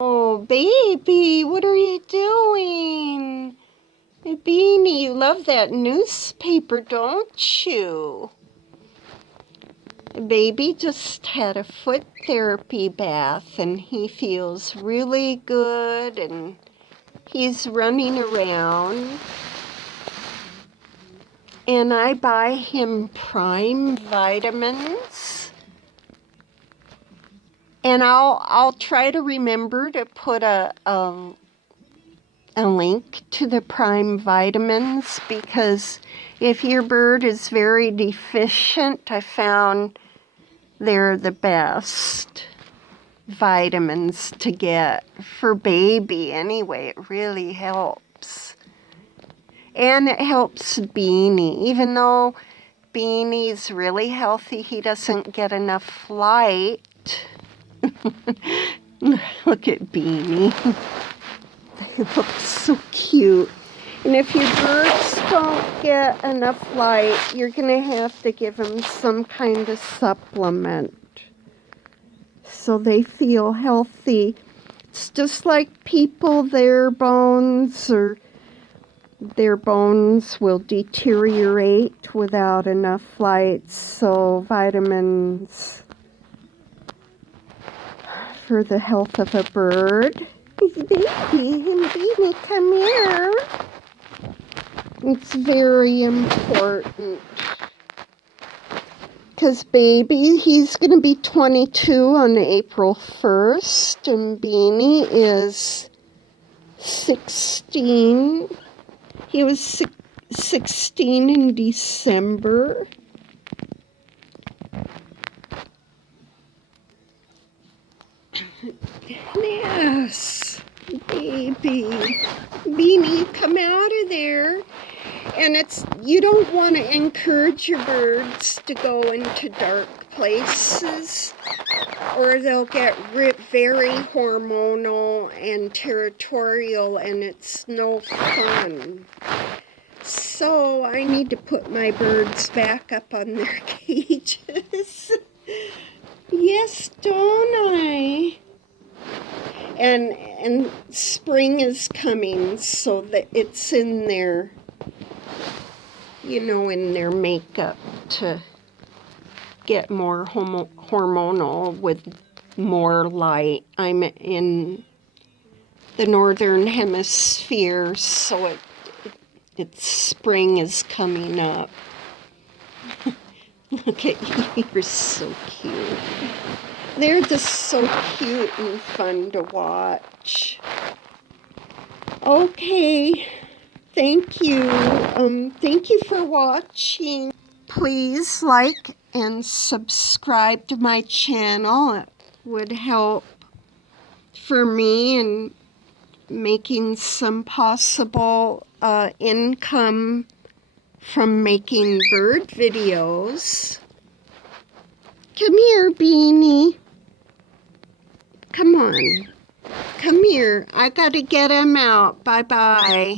Oh, baby, what are you doing? Hey, Beenie, you love that newspaper, don't you? Baby just had a foot therapy bath and he feels really good and he's running around. And I buy him Prime vitamins. And I'll try to remember to put a link to the Prime vitamins, because if your bird is very deficient, I found they're the best vitamins to get for baby anyway. It really helps. And it helps Beenie. Even though Beanie's really healthy, he doesn't get enough light. Look at Beenie. They look so cute. And if your birds don't get enough light, you're going to have to give them some kind of supplement so they feel healthy. It's just like people, their bones will deteriorate without enough light. So vitamins for the health of a bird. Baby, and Beenie, come here. It's very important. Because baby, he's going to be 22 on April 1st, and Beenie is 16. He was 16 in December. Yes, baby. Beenie, come out of there. And you don't want to encourage your birds to go into dark places, or they'll get very hormonal and territorial, and it's no fun. So I need to put my birds back up on their cages. Yes, don't I? And spring is coming, so that it's in their, in their makeup to get more hormonal with more light. I'm in the northern hemisphere, so it's spring is coming up. Look at you, you're so cute. They're just so cute and fun to watch. Okay, thank you. Thank you for watching. Please like and subscribe to my channel. It would help for me in making some possible income from making bird videos. Come here, Beenie. Come on. Come here. I gotta get him out. Bye-bye.